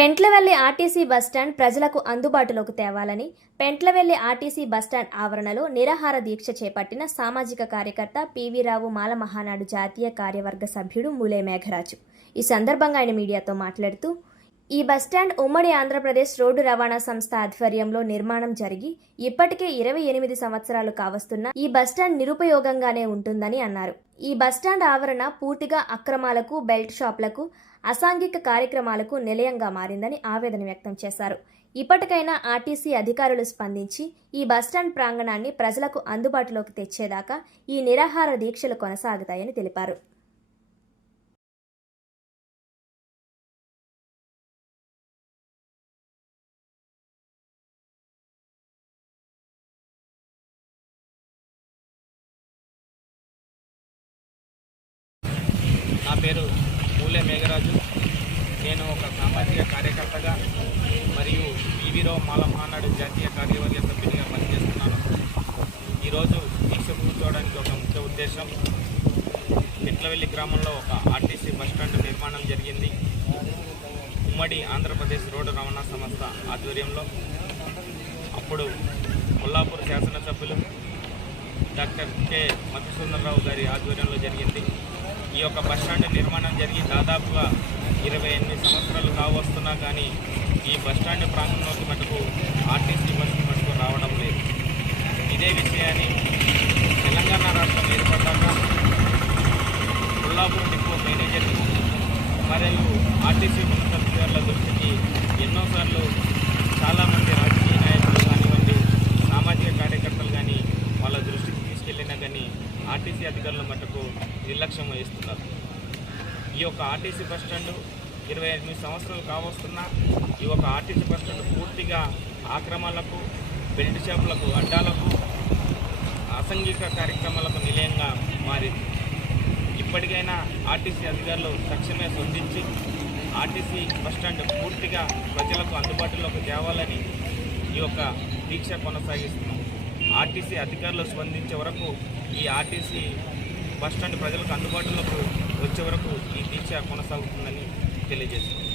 Pentlavelli RTC bus stand ప్రజలకు అందుబాటులోకి తేవాలని పెంట్లవెల్లి ఆర్టీసీ బస్టాండ్ ఆవరణలో నిరాహార దీక్ష చేపట్టిన సామాజిక కార్యకర్త పివి రావు మాల మహానాడు జాతీయ కార్యవర్గ సభ్యుడు ములే మేఘరాజు. ఈ సందర్భంగా ఆయన మీడియాతో మాట్లాడుతూ ఈ బస్టాండ్ ఉమ్మడి ఆంధ్రప్రదేశ్ రోడ్డు రవాణా సంస్థ ఆధ్వర్యంలో నిర్మాణం జరిగి ఇప్పటికే ఇరవై ఎనిమిది సంవత్సరాలు కావస్తున్న ఈ బస్టాండ్ నిరుపయోగంగానే ఉంటుందని అన్నారు. ఈ బస్టాండ్ ఆవరణ పూర్తిగా అక్రమాలకు బెల్ట్ షాప్లకు అసాంఘిక కార్యక్రమాలకు నిలయంగా మారిందని ఆవేదన వ్యక్తం చేశారు. ఇప్పటికైనా ఆర్టీసీ అధికారులు స్పందించి ఈ బస్టాండ్ ప్రాంగణాన్ని ప్రజలకు అందుబాటులోకి తెచ్చేదాకా ఈ నిరాహార దీక్షలు కొనసాగుతాయని తెలిపారు. నా పేరు మూలే మేఘరాజు. నేను ఒక సామాజిక కార్యకర్తగా మరియు బీవీరో మాల మహానాడు జాతీయ కార్యవర్గ సభ్యునిగా పనిచేస్తున్నాను. ఈరోజు దీక్ష కూర్చోవడానికి ఒక ముఖ్య ఉద్దేశం పిట్లవెల్లి గ్రామంలో ఒక ఆర్టీసీ బస్టాండ్ నిర్మాణం జరిగింది. ఉమ్మడి ఆంధ్రప్రదేశ్ రోడ్డు రవాణా సంస్థ ఆధ్వర్యంలో అప్పుడు కొల్లాపూర్ శాసనసభ్యులు డాక్టర్ కె. మధుసూదనరావు గారి ఆధ్వర్యంలో జరిగింది. ఈ యొక్క బస్టాండ్ నిర్మాణం జరిగి దాదాపుగా ఇరవై ఎనిమిది సంవత్సరాలు కావస్తున్నా కానీ ఈ బస్టాండ్ ప్రాంతంలోకి మటుకు ఆర్టీసీ బస్సు మటుకు రావడం లేదు. ఇదే విషయాన్ని తెలంగాణ రాష్ట్రం ఏర్పడ్డాక కొల్లాపూర్ డిపో మేనేజర్ మరియు ఆర్టీసీ ఉన్నతాధికారుల దృష్టికి ఎన్నోసార్లు చాలామంది రాజకీయ నాయకులు కానివ్వండి సామాజిక కార్యకర్తలు కానీ వాళ్ళ దృష్టికి తీసుకెళ్ళినా కానీ ఆర్టీసీ అధికారుల మటుకు నిర్లక్ష్యం వహిస్తున్నారు. ఈ యొక్క ఆర్టీసీ బస్ స్టాండ్ ఇరవై ఎనిమిది సంవత్సరాలు కావస్తున్నా ఈ యొక్క ఆర్టీసీ బస్ స్టాండ్ పూర్తిగా ఆక్రమణలకు బెల్ట్ షాపులకు అడ్డాలకు అసంఘిక కార్యక్రమాలకు నిలయంగా మారింది. ఇప్పటికైనా ఆర్టీసీ అధికారులు తక్షణమే స్పందించి ఆర్టీసీ బస్టాండ్ పూర్తిగా ప్రజలకు అందుబాటులోకి తేవాలని ఈ యొక్క దీక్ష కొనసాగిస్తున్నాం. ఆర్టీసీ అధికారులు స్పందించే వరకు ఈ ఆర్టీసీ బస్టాండ్ ప్రజలకు అందుబాటులోకి వచ్చే వరకు ఈ దీక్ష కొనసాగుతుందని తెలియజేసింది